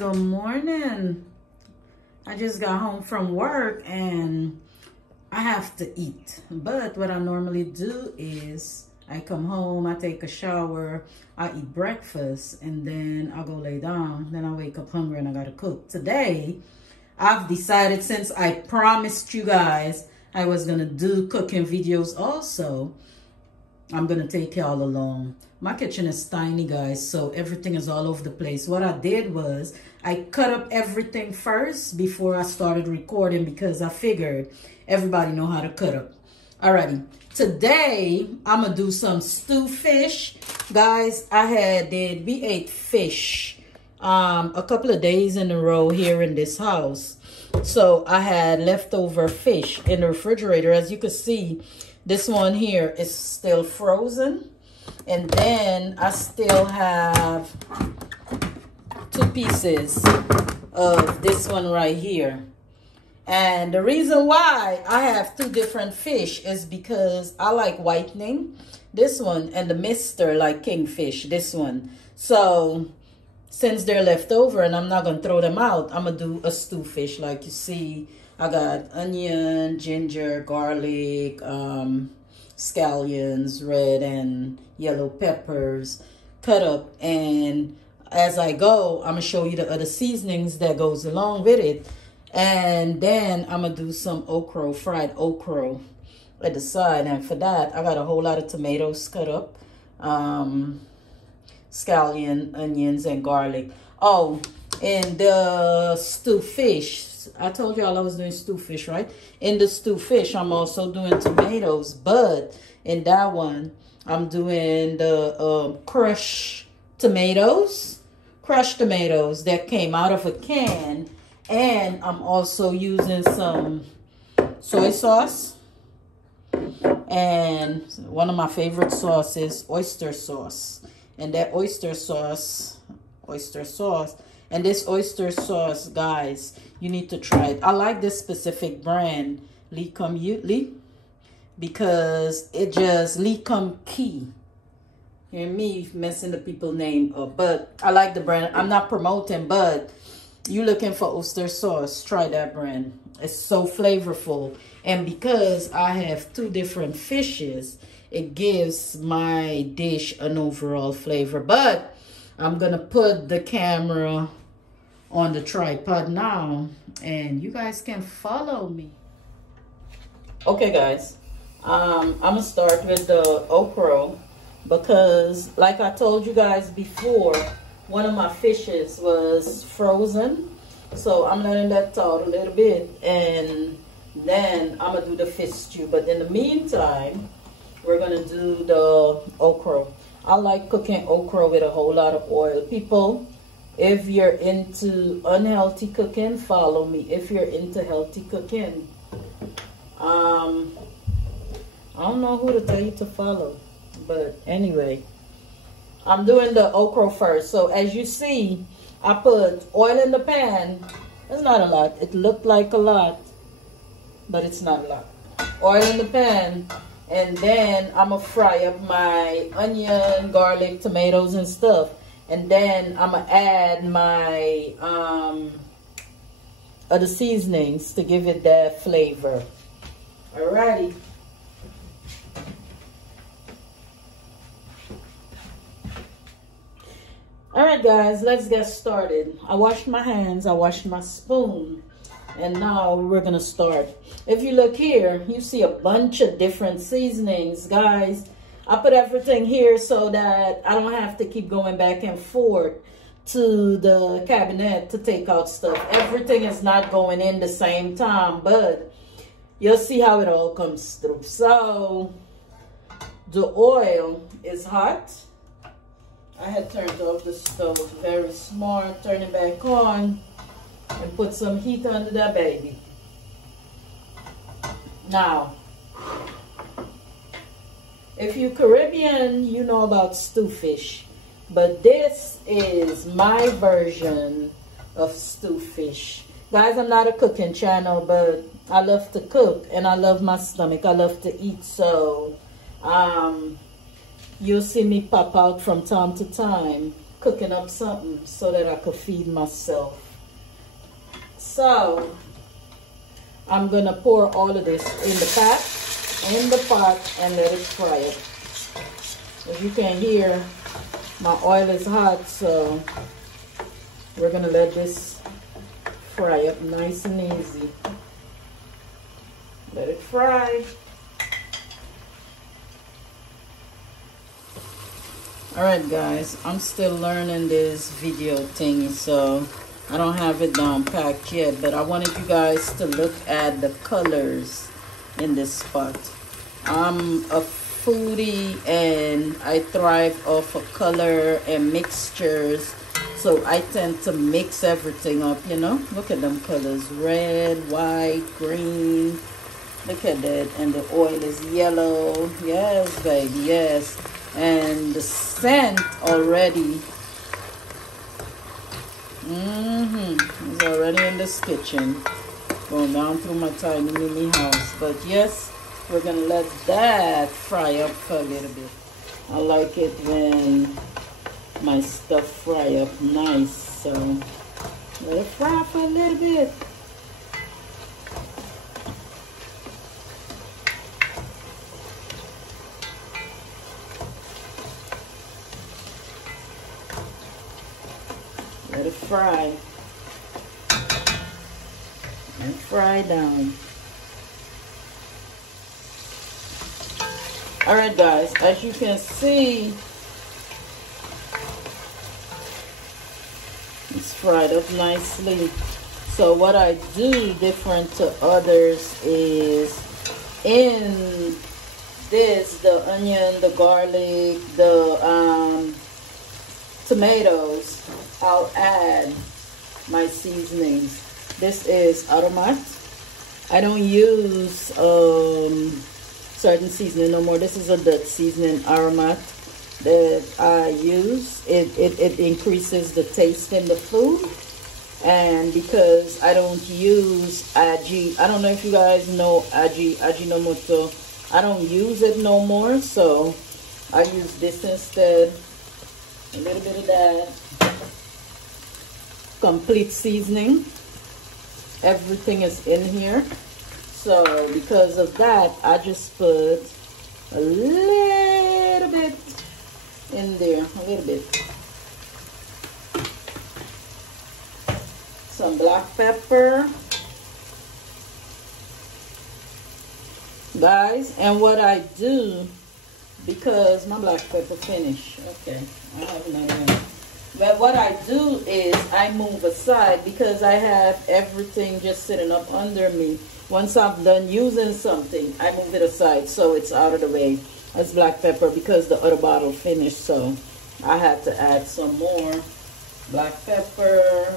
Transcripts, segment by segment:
good morning. I just got home from work and I have to eat. But what I normally do is I come home, I take a shower, I eat breakfast, and then I go lay down. Then I wake up hungry and I gotta cook. Today, I've decided, since I promised you guys I was gonna do cooking videos also, I'm gonna take y'all along. My kitchen is tiny, guys, so everything is all over the place. What I did was I cut up everything first before I started recording because I figured everybody know how to cut up. Alrighty, today I'm gonna do some stew fish. Guys, we ate fish a couple of days in a row here in this house. So I had leftover fish in the refrigerator. As you can see, this one here is still frozen. And then I still have 2 pieces of this one right here. And the reason why I have 2 different fish is because I like whitening, this one, and the mister like kingfish, this one. So since they're left over and I'm not going to throw them out, I'm going to do a stew fish. Like you see, I got onion, ginger, garlic, scallions, red and yellow peppers cut up. And as I go, I'm going to show you the other seasonings that goes along with it. And then I'm going to do some okra, fried okra at the side. And for that, I got a whole lot of tomatoes cut up. Scallion, onions, and garlic. Oh, and the stew fish. I told y'all I was doing stew fish, right? In the stew fish, I'm also doing tomatoes. But in that one, I'm doing the crushed tomatoes that came out of a can. And I'm also using some soy sauce. And one of my favorite sauces, oyster sauce. And that oyster sauce. And this oyster sauce, guys, you need to try it. I like this specific brand, Lee Kum Lee, because it just Lee Kum Key. Hear me messing the people name up, but I like the brand. I'm not promoting, but you looking for oyster sauce, try that brand. It's so flavorful. And because I have 2 different fishes, it gives my dish an overall flavor. But I'm gonna put the camera on the tripod now and you guys can follow me. Okay, guys, I'm gonna start with the okra because, like I told you guys before, one of my fishes was frozen, so I'm letting that thaw a little bit and then I'm gonna do the fish stew. But in the meantime, we're gonna do the okra. I like cooking okra with a whole lot of oil. People, if you're into unhealthy cooking, follow me. If you're into healthy cooking, I don't know who to tell you to follow. But anyway, I'm doing the okra first. So as you see, I put oil in the pan. It's not a lot. It looked like a lot, but it's not a lot. Oil in the pan. And then I'm going to fry up my onion, garlic, tomatoes, and stuff. And then I'm going to add my other seasonings to give it that flavor. Alrighty. Alright, guys, let's get started. I washed my hands. I washed my spoon. And now we're going to start. If you look here, you see a bunch of different seasonings, guys. I put everything here so that I don't have to keep going back and forth to the cabinet to take out stuff. Everything is not going in the same time, but you'll see how it all comes through. So the oil is hot. I had turned off the stove. Very smart. Turn it back on. And put some heat under that baby. Now, if you're Caribbean, you know about stew fish. But this is my version of stew fish. Guys, I'm not a cooking channel, but I love to cook. And I love my stomach. I love to eat. So, you'll see me pop out from time to time cooking up something so that I could feed myself. So I'm gonna pour all of this in the pot and let it fry it. As you can hear, my oil is hot, so we're gonna let this fry up nice and easy. Let it fry. Alright guys, I'm still learning this video thing, so I don't have it down packed yet, but I wanted you guys to look at the colors in this pot. I'm a foodie and I thrive off of color and mixtures, so I tend to mix everything up, you know. Look at them colors, red, white, green. Look at that. And the oil is yellow. Yes baby, yes. And the scent already is already in this kitchen, going down through my tiny mini house. But yes, we're gonna let that fry up for a little bit. I like it when my stuff fry up nice, so let it fry for a little bit. Let it fry and fry down. Alright guys, as you can see, it's fried up nicely. So what I do different to others is in this, the onion, the garlic, the tomatoes, I'll add my seasonings. This is aromat. I don't use certain seasoning no more. This is a Dutch seasoning, aromat, that I use. It increases the taste in the food. And because I don't use aji, I don't know if you guys know aji, ajinomoto. I don't use it no more, so I use this instead. A little bit of that. Complete seasoning. Everything is in here. So because of that, I just put a little bit in there. A little bit. Some black pepper. Guys, and what I do, because my black pepper finished. Okay, I have another one. But what I do is I move aside because I have everything just sitting up under me. Once I'm done using something, I move it aside so it's out of the way. That's black pepper because the other bottle finished, so I had to add some more. Black pepper.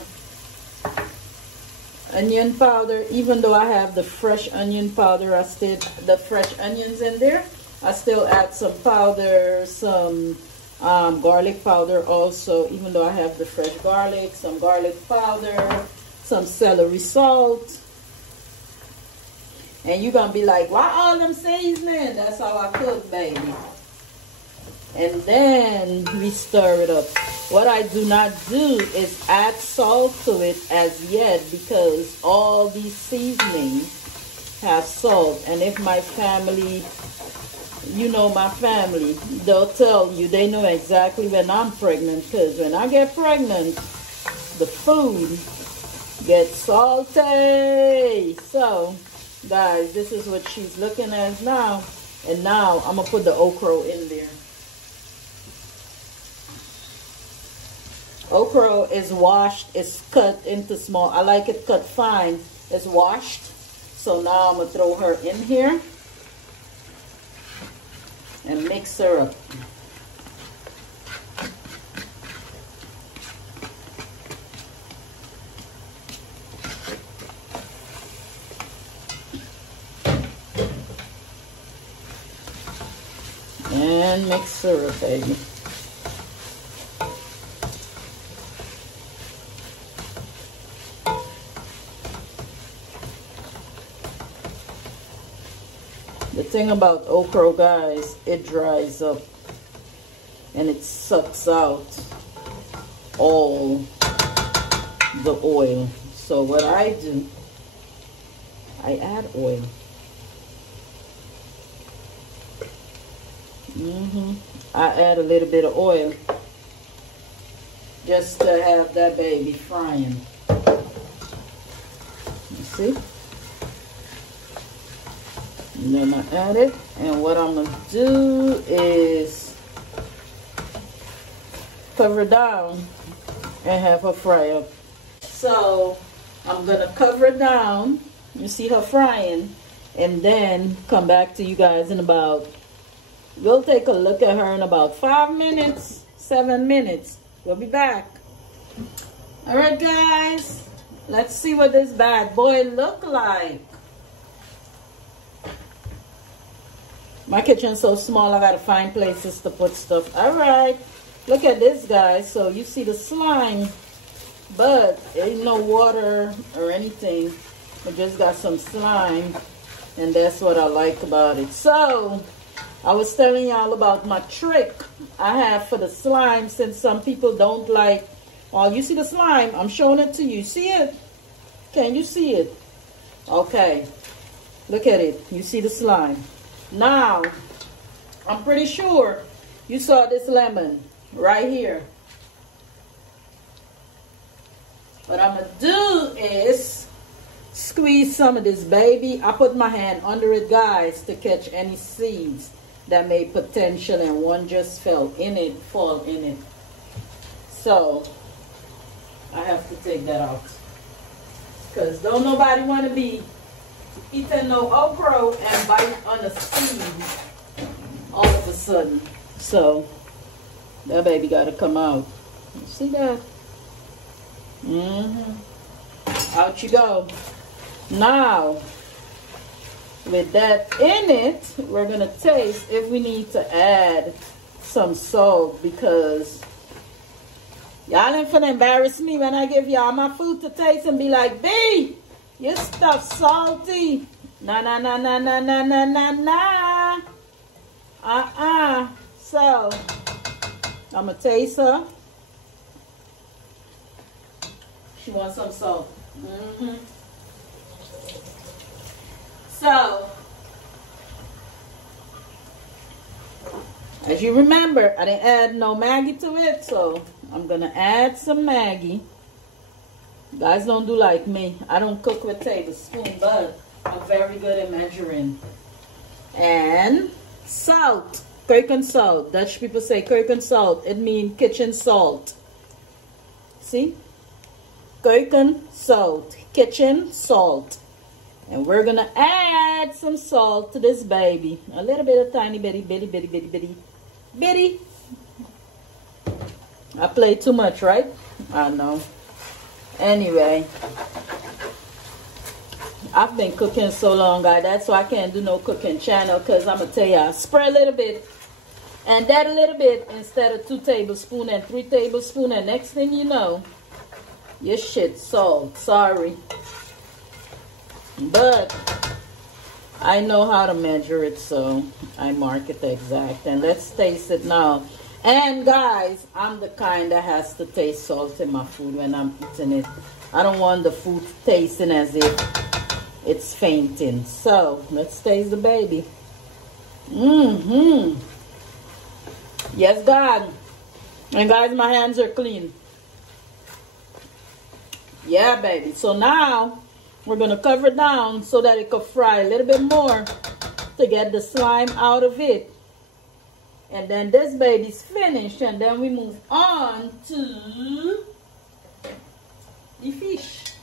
Onion powder. Even though I have the fresh onion powder, I still, the fresh onions in there, I still add some powder, some garlic powder also, even though I have the fresh garlic, some garlic powder, some celery salt. And you're going to be like, why all them seasoning? That's how I cook, baby. And then we stir it up. What I do not do is add salt to it as yet because all these seasonings have salt. And if my family, you know my family, they'll tell you, they know exactly when I'm pregnant, because when I get pregnant, the food gets salty. So guys, this is what she's looking at now. And now I'm gonna put the okra in there. Okra is washed, it's cut into small, I like it cut fine. It's washed. So now I'm gonna throw her in here and mix her up. And mix her up, baby. The thing about okra, guys, it dries up and it sucks out all the oil. So what I do, I add oil. I add a little bit of oil just to have that baby frying. You see? And then I add it, and what I'm gonna do is cover down and have her fry up. So I'm gonna cover it down. You see her frying, and then come back to you guys in about, we'll take a look at her in about 5 minutes, 7 minutes. We'll be back. All right, guys, let's see what this bad boy look like. My kitchen's so small, I gotta find places to put stuff. All right, look at this, guys. So you see the slime, but ain't no water or anything. It just got some slime, and that's what I like about it. So I was telling y'all about my trick I have for the slime, since some people don't like, oh, you see the slime? I'm showing it to you. See it? Can you see it? Okay. Look at it. You see the slime. Now, I'm pretty sure you saw this lemon right here. What I'm going to do is squeeze some of this baby. I put my hand under it, guys, to catch any seeds that may potential, and one just fall in it. So I have to take that out, because don't nobody want to be eating no okra and bite on the seed all of a sudden. So that baby got to come out. You see that? Out you go. Now, with that in it, we're going to taste if we need to add some salt, because y'all ain't finna embarrass me when I give y'all my food to taste and be like, B, your stuff salty. Nah, nah, nah, nah, nah, nah, nah, nah, nah. So, I'm going to taste her. She wants some salt. So, as you remember, I didn't add no Maggi to it, so I'm going to add some Maggi. You guys don't do like me. I don't cook with tablespoon, but I'm very good at measuring. And salt, Kirken salt. Dutch people say Kirken salt. It means kitchen salt. See? Kirken salt, kitchen salt. And we're gonna add some salt to this baby. A little bit of tiny bitty. I play too much, right? I know. Anyway, I've been cooking so long, guys. That's why I can't do no cooking channel, because I'm gonna tell y'all, spray a little bit and that a little bit instead of 2 tablespoons and 3 tablespoons, and next thing you know, your shit salt. Sorry. But I know how to measure it, so I mark it exact. And let's taste it now. And guys, I'm the kind that has to taste salt in my food when I'm eating it. I don't want the food tasting as if it's fainting. So let's taste the baby. Yes, God. And guys, my hands are clean. Yeah, baby. So now we're going to cover it down so that it could fry a little bit more to get the slime out of it. And then this baby's finished, and then we move on to the fish.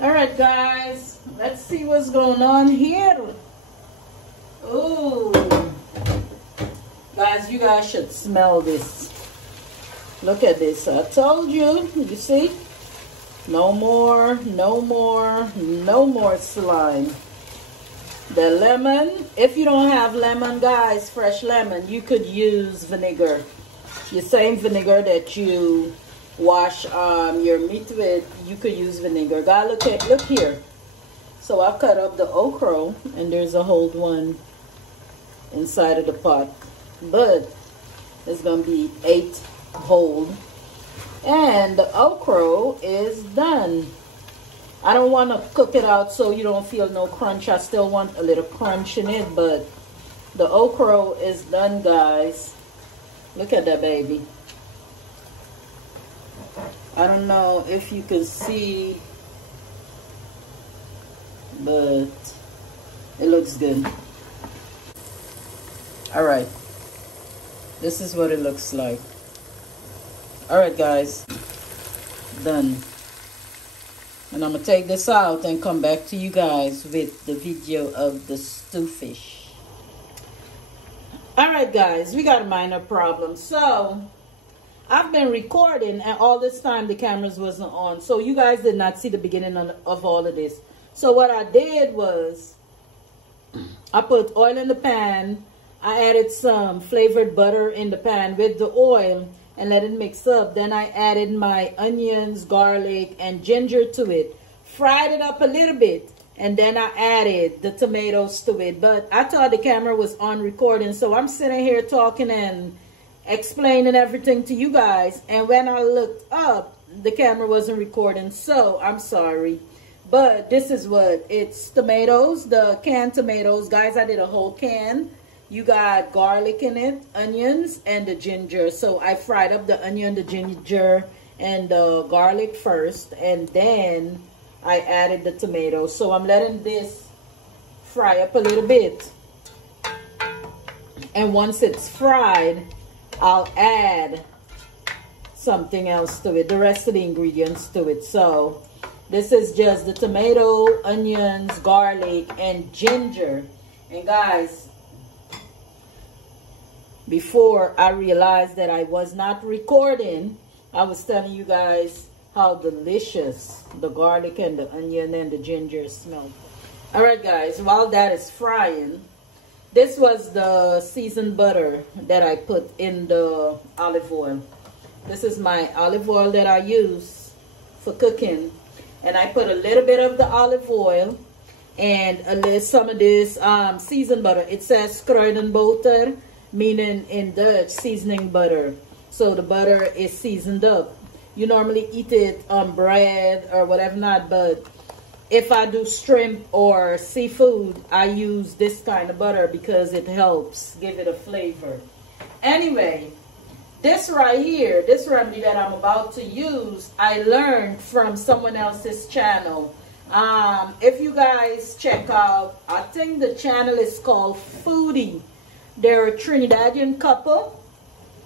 All right, guys, let's see what's going on here. Ooh, guys, you guys should smell this. Look at this. I told you. You see? No more slime. The lemon, if you don't have lemon, guys, fresh lemon, you could use vinegar. The same vinegar that you wash your meat with, you could use vinegar. God, look here. So I cut up the okra, and there's a whole one inside of the pot. But It's gonna be 8 whole. And the okra is done. I don't want to cook it out so you don't feel no crunch. I still want a little crunch in it, but the okra is done, guys. Look at that baby. I don't know if you can see, but it looks good. All right, this is what it looks like. All right, guys, done. And I'm gonna take this out and come back to you guys with the video of the stew fish. All right, guys, we got a minor problem. So I've been recording, and all this time the cameras wasn't on, so you guys did not see the beginning of all of this. So what I did was I put oil in the pan. I added some flavored butter in the pan with the oil and let it mix up. Then I added my onions, garlic, and ginger to it. Fried it up a little bit, and then I added the tomatoes to it. But I thought the camera was on recording, so I'm sitting here talking and explaining everything to you guys. And when I looked up, the camera wasn't recording, so I'm sorry. But this is what it's: tomatoes, the canned tomatoes. Guys, I did a whole can. You got garlic in it, onions, and the ginger. So I fried up the onion, the ginger, and the garlic first, and then I added the tomatoes. So I'm letting this fry up a little bit. And once it's fried, I'll add something else to it, the rest of the ingredients to it. So this is just the tomato, onions, garlic, and ginger. And guys, before I realized that I was not recording, I was telling you guys how delicious the garlic and the onion and the ginger smell. All right, guys, while that is frying, this was the seasoned butter that I put in the olive oil. This is my olive oil that I use for cooking. And I put a little bit of the olive oil and some of this seasoned butter. It says kruidenboter, meaning in Dutch, seasoning butter. So the butter is seasoned up. You normally eat it on bread or whatever not, but if I do shrimp or seafood, I use this kind of butter because it helps give it a flavor. Anyway, this right here, this remedy that I'm about to use, I learned from someone else's channel. If you guys check out, I think the channel is called Foodie. They're a Trinidadian couple,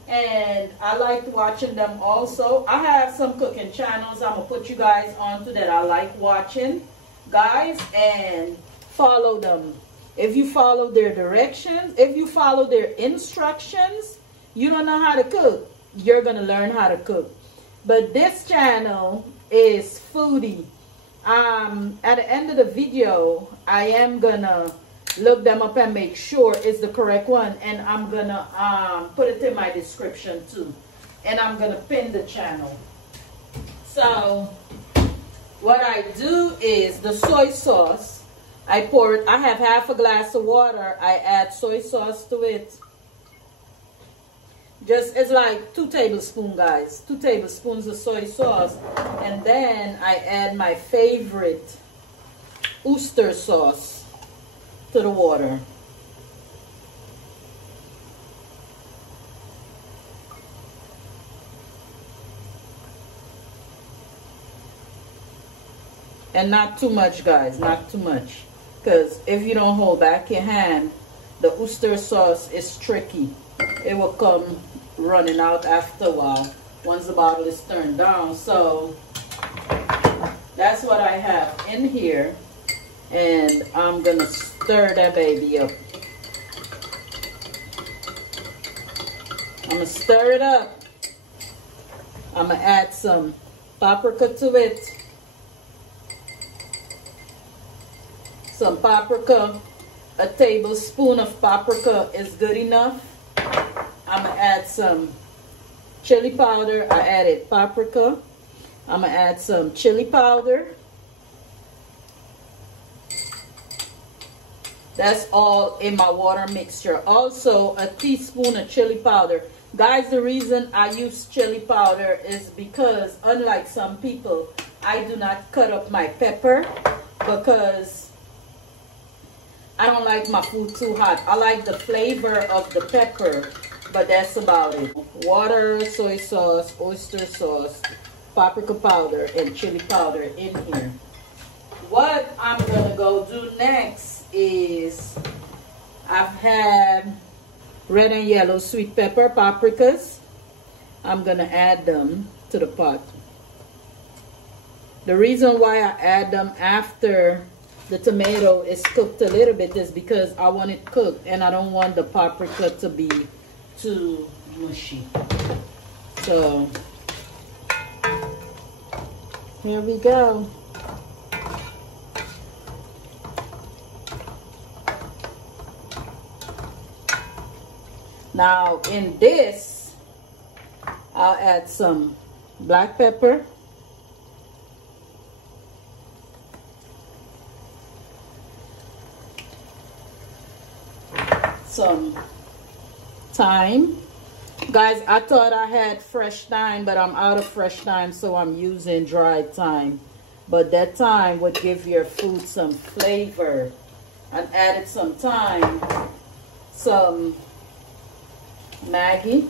and I like watching them also. I have some cooking channels I'm going to put you guys onto that I like watching, guys, and follow them. If you follow their directions, if you follow their instructions, you don't know how to cook, you're going to learn how to cook. But this channel is Foodie. At the end of the video, I am going to look them up and make sure it's the correct one, and I'm gonna put it in my description too, and I'm gonna pin the channel. So what I do is the soy sauce, I have half a glass of water, I add soy sauce to it. It's like 2 tablespoons, guys, 2 tablespoons of soy sauce, and then I add my favorite oyster sauce to the water. And not too much, guys, not too much, because if you don't hold back your hand, the oyster sauce is tricky. It will come running out after a while once the bottle is turned down. So that's what I have in here, and I'm gonna stir that baby up. I'm gonna stir it up. I'm gonna add some paprika to it. Some paprika, a tablespoon of paprika is good enough. I'm gonna add some chili powder. I added paprika. I'm gonna add some chili powder. That's all in my water mixture. Also, a teaspoon of chili powder. Guys, the reason I use chili powder is because unlike some people, I do not cut up my pepper because I don't like my food too hot. I like the flavor of the pepper, but that's about it. Water, soy sauce, oyster sauce, paprika powder, and chili powder in here. What I'm gonna go do next is I've had red and yellow sweet pepper paprikas. I'm gonna add them to the pot. The reason why I add them after the tomato is cooked a little bit is because I want it cooked and I don't want the paprika to be too mushy. So here we go. Now in this, I'll add some black pepper, some thyme. Guys, I thought I had fresh thyme, but I'm out of fresh thyme, so I'm using dried thyme. But that thyme would give your food some flavor. I've added some thyme, some Maggi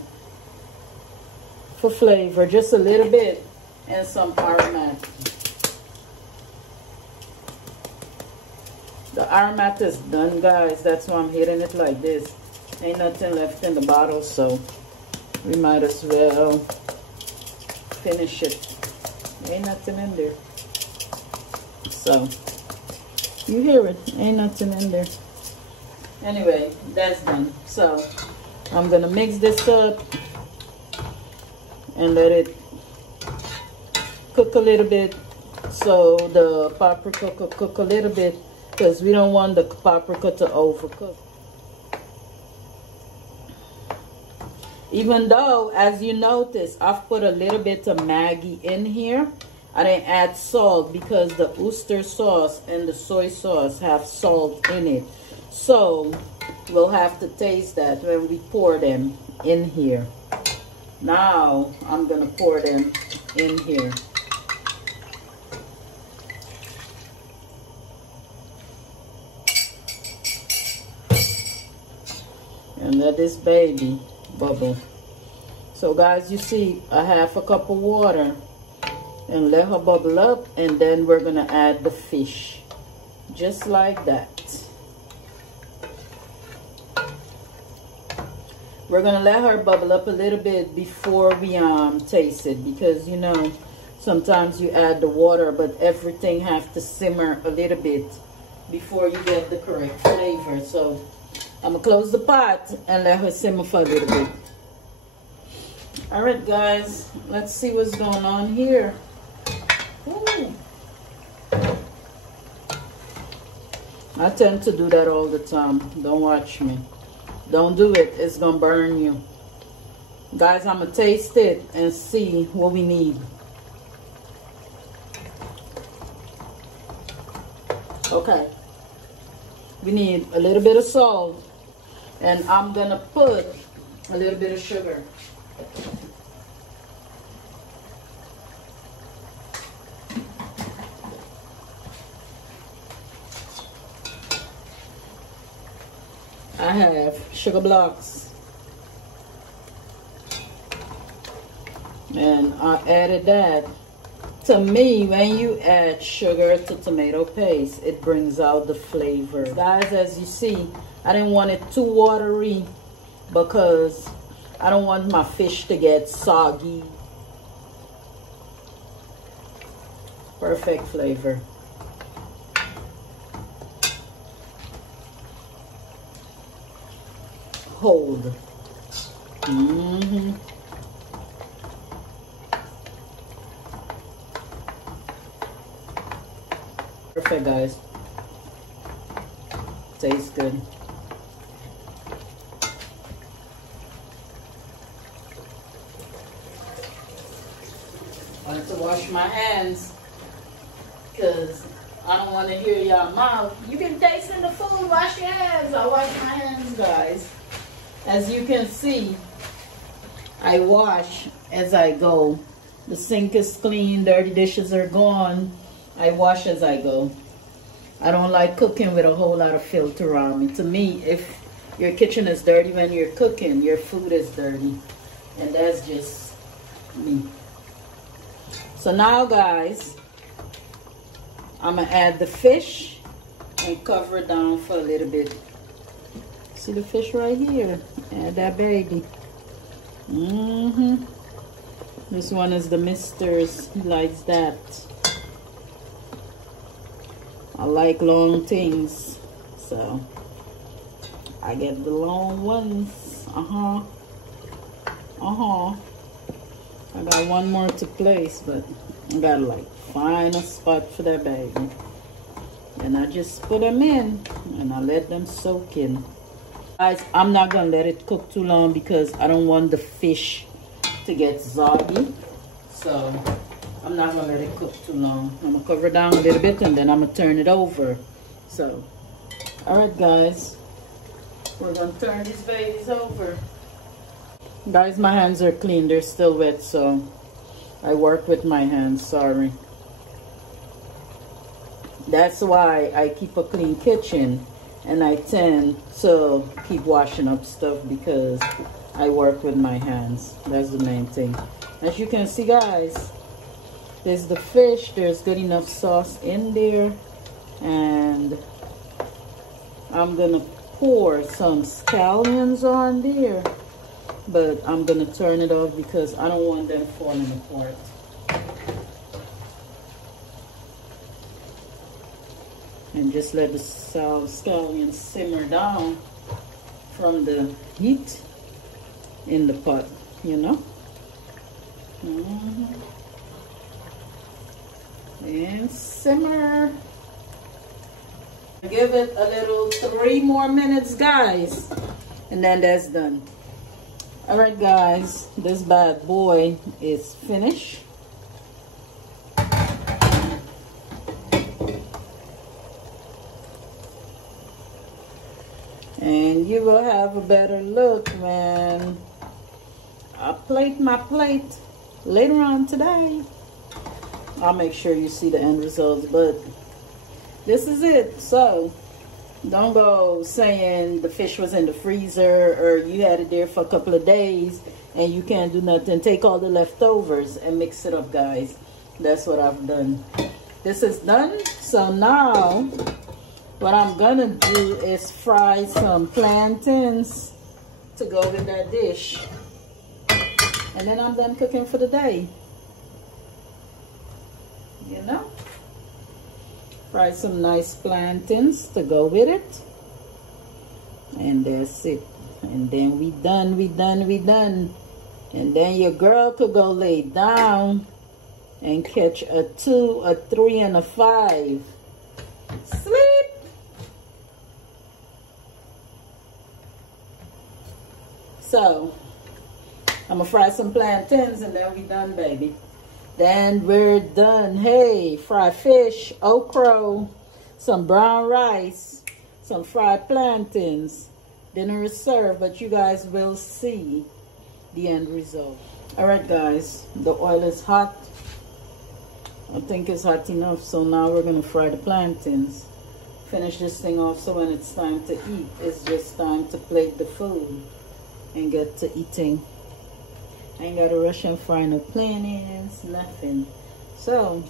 for flavor, just a little bit, and some aromat. The aromat is done, guys. That's why I'm hitting it like this. Ain't nothing left in the bottle, so we might as well finish it. Ain't nothing in there. So you hear it, ain't nothing in there. Anyway, that's done. So I'm gonna mix this up and let it cook a little bit, so the paprika cook a little bit, because we don't want the paprika to overcook. Even though, as you notice, I've put a little bit of Maggi in here, I didn't add salt because the oyster sauce and the soy sauce have salt in it. So we'll have to taste that when we pour them in here. Now I'm gonna pour them in here. And let this baby bubble. So guys, you see a half a cup of water, and let her bubble up, and then we're gonna add the fish just like that. We're gonna let her bubble up a little bit before we taste it, because you know sometimes you add the water, but everything has to simmer a little bit before you get the correct flavor. So I'm gonna close the pot and let her simmer for a little bit. All right, guys, let's see what's going on here. Ooh. I tend to do that all the time. Don't watch me. Don't do it. It's gonna burn you. Guys, I'm gonna taste it and see what we need. Okay. We need a little bit of salt, and I'm gonna put a little bit of sugar. I have sugar blocks, and I added that. To me, when you add sugar to tomato paste, it brings out the flavor. Guys, as you see, I didn't want it too watery because I don't want my fish to get soggy. Perfect flavor. Hold. Perfect, guys. Tastes good. I have to wash my hands because I don't want to hear your mouth. You can taste in the food. Wash your hands. I wash my hands, guys. As you can see, I wash as I go. The sink is clean, dirty dishes are gone. I wash as I go. I don't like cooking with a whole lot of filth around me. To me, if your kitchen is dirty when you're cooking, your food is dirty. And that's just me. So now, guys, I'm gonna add the fish and cover it down for a little bit. See the fish right here? Add that baby. This one is the Mister's. He likes that. I like long things, so I get the long ones. I got one more to place, but I gotta like find a spot for that baby. And I just put them in and I let them soak in. Guys, I'm not gonna let it cook too long because I don't want the fish to get soggy. So I'm not gonna let it cook too long. I'm gonna cover it down a little bit and then I'm gonna turn it over. So, all right, guys, we're gonna turn these babies over. Guys, my hands are clean. They're still wet, so I work with my hands. Sorry. That's why I keep a clean kitchen, and I tend to keep washing up stuff because I work with my hands. That's the main thing. As you can see, guys, there's the fish. There's good enough sauce in there, and I'm gonna pour some scallions on there, but I'm gonna turn it off because I don't want them falling apart. And just let the scallions simmer down from the heat in the pot, you know. And simmer. Give it a little 3 more minutes, guys, and then that's done. All right, guys, this bad boy is finished. And you will have a better look when I plate my plate later on today. I'll make sure you see the end results, but this is it. So don't go saying the fish was in the freezer or you had it there for a couple of days and you can't do nothing. Take all the leftovers and mix it up, guys. That's what I've done. This is done. So now what I'm gonna do is fry some plantains to go with that dish. And then I'm done cooking for the day. You know? Fry some nice plantains to go with it. And that's it. And then we done. And then your girl could go lay down and catch a 2, a 3, and a 5. Sleep. So, I'm gonna fry some plantains and then we done, baby. Then we're done. Hey, fried fish, okra, some brown rice, some fried plantains. Dinner is served, but you guys will see the end result. All right, guys, the oil is hot. I think it's hot enough, so now we're gonna fry the plantains. Finish this thing off so when it's time to eat, it's just time to plate the food and get to eating. I ain't gotta rush and fry no plantains, nothing. So,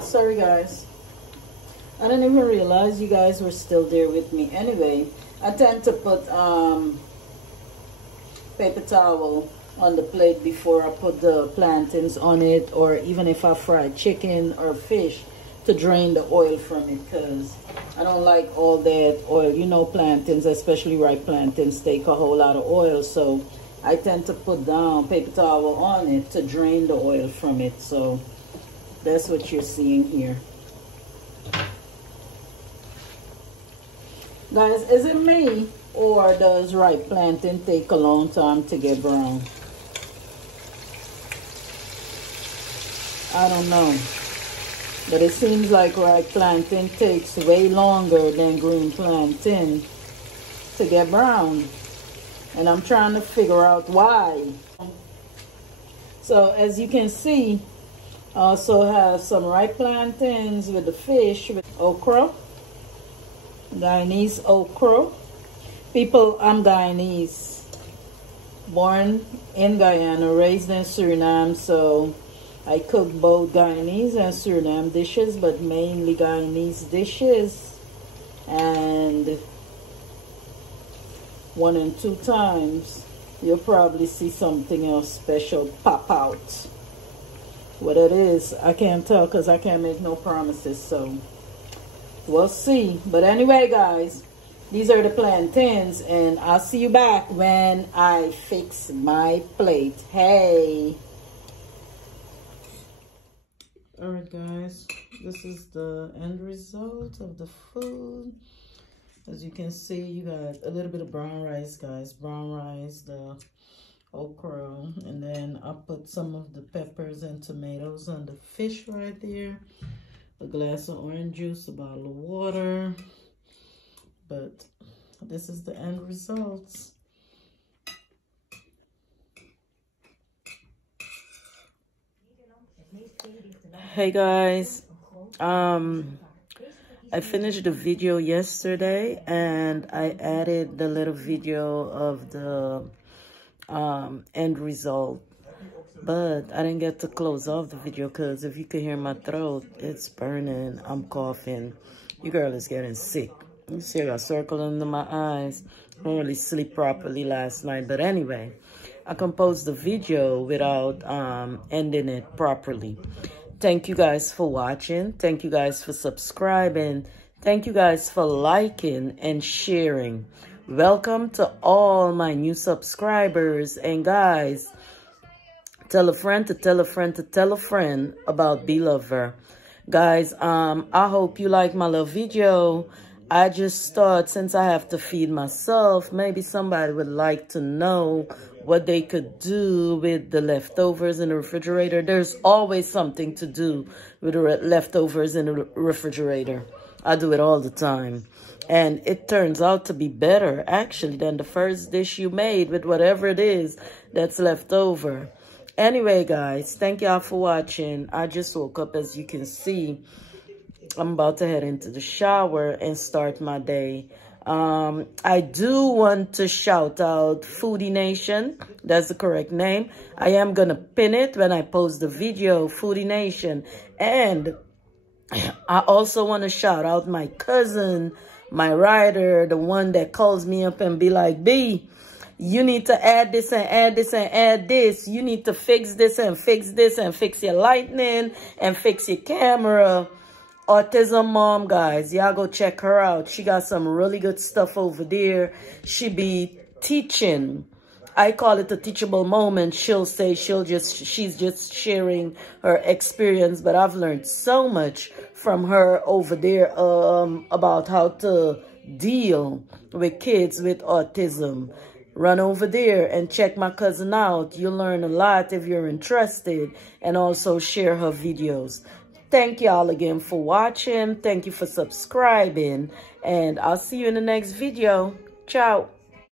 sorry guys, I didn't even realize you guys were still there with me. Anyway, I tend to put paper towel on the plate before I put the plantains on it, or even if I fry chicken or fish, to drain the oil from it, because I don't like all that oil. You know, plantains, especially ripe plantains, take a whole lot of oil, so I tend to put down paper towel on it to drain the oil from it. So that's what you're seeing here. Guys, is it me, or does ripe plantain take a long time to get brown? I don't know. But it seems like ripe plantain takes way longer than green plantain to get brown. And I'm trying to figure out why. So as you can see, I also have some ripe plantains with the fish, with okra. Guyanese okra. People, I'm Guyanese. Born in Guyana, raised in Suriname, so I cook both Guyanese and Suriname dishes, but mainly Guyanese dishes. And 1 and 2 times, you'll probably see something else special pop out. What it is, I can't tell because I can't make no promises, so we'll see. But anyway, guys, these are the plantains, and I'll see you back when I fix my plate. Hey! Alright guys, this is the end result of the food. As you can see, you got a little bit of brown rice, guys. Brown rice, the okra, and then I put some of the peppers and tomatoes on the fish right there. A glass of orange juice, a bottle of water. But this is the end results. Hey guys, I finished the video yesterday and I added the little video of the end result, but I didn't get to close off the video because if you could hear my throat, it's burning. I'm coughing. Your girl is getting sick. You see I got a circle under my eyes. I didn't really sleep properly last night, but anyway, I composed the video without ending it properly. Thank you guys for watching. Thank you guys for subscribing. Thank you guys for liking and sharing. Welcome to all my new subscribers. And guys, tell a friend to tell a friend to tell a friend about Belover. Guys, I hope you like my little video. I just thought, since I have to feed myself, maybe somebody would like to know what they could do with the leftovers in the refrigerator. There's always something to do with the leftovers in the refrigerator. I do it all the time. And it turns out to be better, actually, than the first dish you made with whatever it is that's left over. Anyway, guys, thank y'all for watching. I just woke up, as you can see. I'm about to head into the shower and start my day. I do want to shout out Foodie Nation. That's the correct name. I am going to pin it when I post the video, Foodie Nation. And I also want to shout out my cousin, my rider, the one that calls me up and be like, B, you need to add this and add this and add this. You need to fix this and fix this and fix your lightning and fix your camera. Autism Mom, guys, y'all go check her out. She got some really good stuff over there. She be teaching. I call it a teachable moment. She'll say she's just sharing her experience, but I've learned so much from her over there about how to deal with kids with autism. Run over there and check my cousin out. You'll learn a lot if you're interested, and also share her videos. Thank y'all again for watching. Thank you for subscribing. And I'll see you in the next video. Ciao.